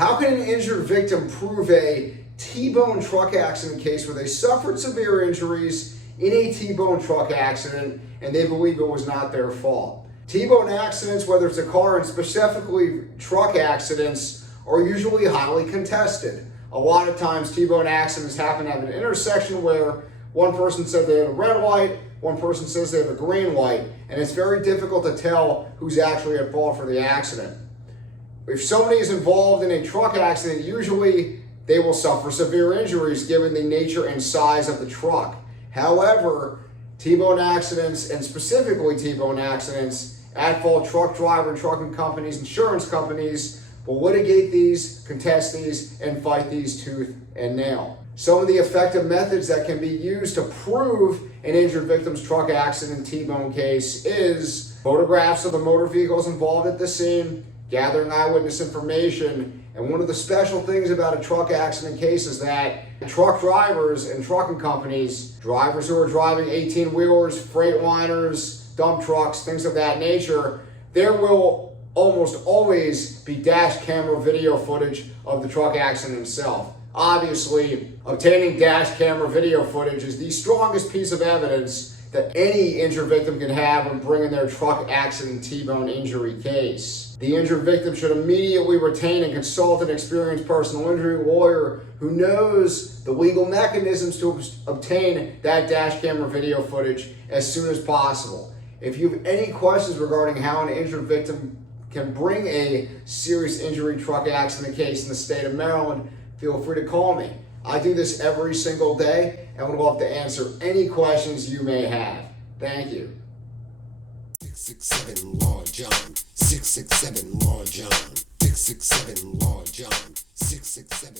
How can an injured victim prove a T-bone truck accident case where they suffered severe injuries in a T-bone truck accident and they believe it was not their fault? T-bone accidents, whether it's a car and specifically truck accidents, are usually highly contested. A lot of times T-bone accidents happen at an intersection where one person said they had a red light, one person says they have a green light, and it's very difficult to tell who's actually at fault for the accident. If somebody is involved in a truck accident, usually they will suffer severe injuries given the nature and size of the truck. However, T-bone accidents, and specifically T-bone accidents, at-fault truck driver and trucking companies, insurance companies, will litigate these, contest these, and fight these tooth and nail. Some of the effective methods that can be used to prove an injured victim's truck accident T-bone case is photographs of the motor vehicles involved at the scene, gathering eyewitness information, and one of the special things about a truck accident case is that truck drivers and trucking companies, drivers who are driving 18-wheelers, freightliners, dump trucks, things of that nature, there will almost always be dash camera video footage of the truck accident itself. Obviously, obtaining dash camera video footage is the strongest piece of evidence that any injured victim can have when bringing their truck accident T-bone injury case. The injured victim should immediately retain and consult an experienced personal injury lawyer who knows the legal mechanisms to obtain that dash camera video footage as soon as possible. If you have any questions regarding how an injured victim can bring a serious injury truck accident case in the state of Maryland, feel free to call me. I do this every single day and would love to answer any questions you may have. Thank you. 667 Law John. 667 Law John. 667 Law John. 667